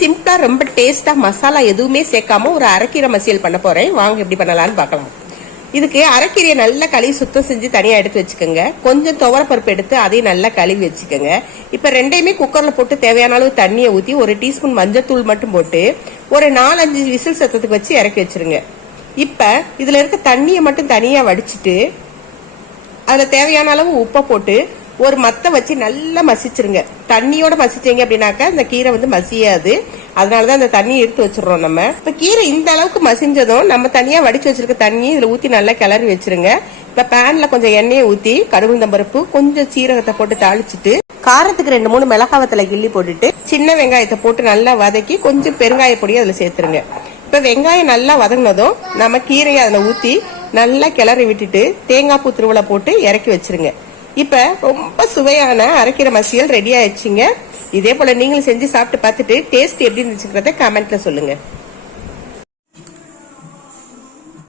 சிம்பிளா ரொம்ப டேஸ்டா மசாலா எதுவுமே சேர்க்காம ஒரு அரைக்கீரை மசியல் பண்ண போறேன். வாங்க எப்படி பண்ணலாம்னு பார்க்கலாம். இதுக்கு அரைக்கீரையை நல்லா கழுவி சுத்தம் செஞ்சு தனியா எடுத்து வச்சுக்கோங்க. கொஞ்சம் துவரப்பருப்பு எடுத்து அதையும் நல்லா கழுவி வச்சுக்கோங்க. இப்ப ரெண்டையுமே குக்கர்ல போட்டு தேவையான அளவு தண்ணியை ஊத்தி ஒரு டீஸ்பூன் மஞ்சத்தூள் மட்டும் போட்டு ஒரு நாலஞ்சு விசில் சத்தத்துக்கு வச்சு இறக்கி வச்சிருங்க. இப்ப இதுல இருக்க தண்ணியை மட்டும் தனியா வடிச்சிட்டு அதுல தேவையான அளவு உப்பை போட்டு ஒரு மத்தை வச்சு நல்லா மசிச்சிருங்க. தண்ணியோட மசிச்சீங்க அப்படின்னாக்கா இந்த கீரை வந்து மசியாது. அதனாலதான் அந்த தண்ணியை எடுத்து வச்சிடுறோம் நம்ம. இப்ப கீரை இந்த அளவுக்கு மசிஞ்சதும் நம்ம தனியா வடிச்சு வச்சிருக்க தண்ணி இதுல ஊத்தி நல்லா கிளறி வச்சிருங்க. இப்ப பேன்ல கொஞ்சம் எண்ணெயை ஊத்தி கடுகுந்தம் பருப்பு கொஞ்சம் சீரகத்தை போட்டு தாளிச்சிட்டு காரத்துக்கு ரெண்டு மூணு மிளகாவத்துல கிள்ளி போட்டுட்டு சின்ன வெங்காயத்தை போட்டு நல்லா வதக்கி கொஞ்சம் பெருங்காய பொடி அதுல சேர்த்துருங்க. இப்ப வெங்காயம் நல்லா வதங்கினதும் நம்ம கீரையை அதுல ஊத்தி நல்லா கிளறி விட்டுட்டு தேங்காய் பூ திருவிழா போட்டு இறக்கி வச்சிருங்க. இப்போ ரொம்ப சுவையான அரைக்கிற மசியல் ரெடி ஆயிடுச்சுங்க. இதே போல நீங்களும் செஞ்சு சாப்பிட்டு பார்த்துட்டு டேஸ்ட் எப்படி இருந்துச்சுங்கிறத கமெண்ட்ல சொல்லுங்க.